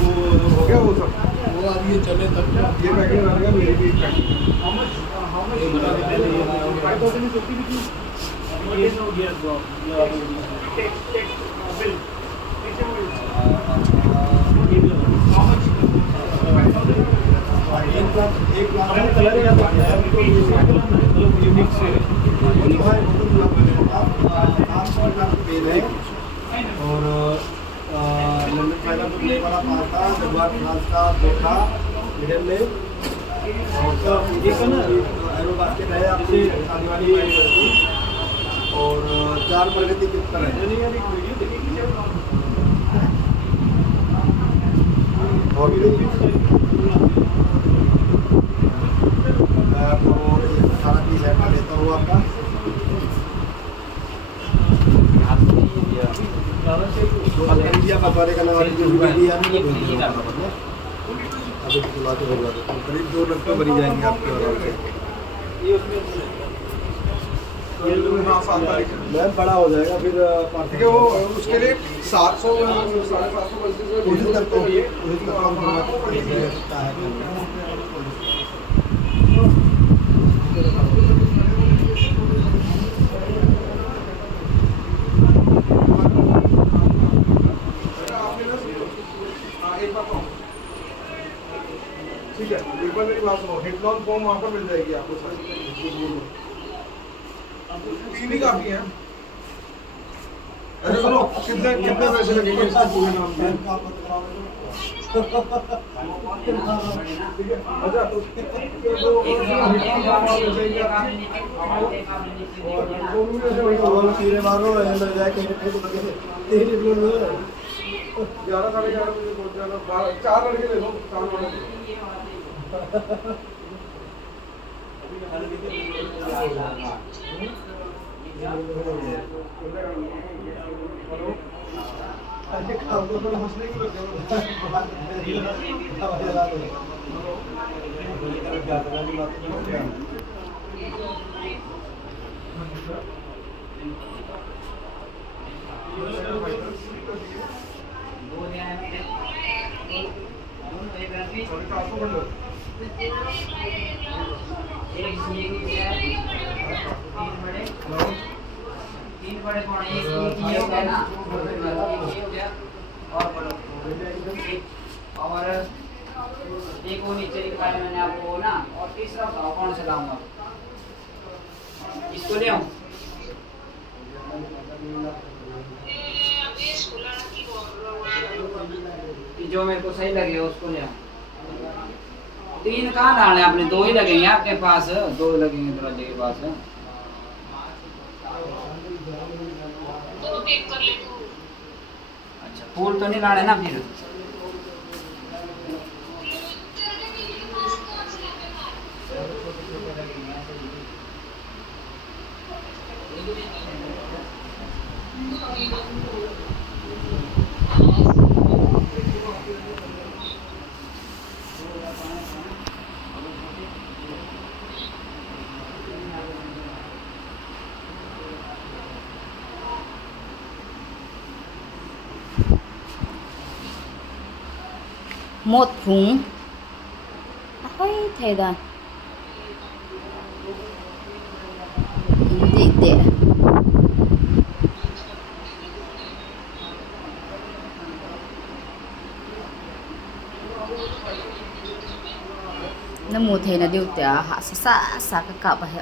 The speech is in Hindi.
वो हो गया वो सब, वो अब ये चले तब ये पैकेट आ गया, मेरी भी एक पैकेट एक लाख कलर या यूनिक से और लंदन चाइना बुकने वाला पास्ता, जगवार फ्रांस का बोखा मिडिल में, और सब एक ना एरो बास्केट है आपकी आने वाली और 4 प्रगति के उत्तर है और सारा पीस ऐड कर देता हूँ आपका। इंडिया पकवाने का नाम अभी बुला के बोला देता हूँ, करीब 2 लाख तो बनी जाएंगे आपके आराम से। हाँ 7 तारीख मैम बड़ा हो जाएगा फिर ठीक है। वो उसके लिए 700 750 कोशिश करता हूँ एक बार ठीक है, एक बार मेरी बात सुनो, हेडलॉन फॉर्म वहाँ पर मिल जाएगी आपको सर, चीनी काफी है। अरे सुनो, कितने कितने पैसे लगेंगे इसके पूरे नाम पे? अच्छा तो ग्यारह साढ़े 11 बजे पहुँच जाना, 4 लड़के ले लो, 4 लड़के। तीन बड़े पौने एक ये हो गया ना, ये हो गया और बड़ो और एक वो नीचे निकाले मैंने आपको ना, और तीसरा बताओ कौन सा लाऊंगा, इसको ले आऊं जो मेरे को सही लगे उसको ले आऊं। 3 कहाँ डालने आपने, 2 ही लगेंगे आपके पास, 2 लगेंगे दरवाजे के पास। अच्छा फूल तो नहीं लाने ना फिर, một thùng hơi thế đó hindi deh nó mua thế là điều tệ hạ sa cái cặp hay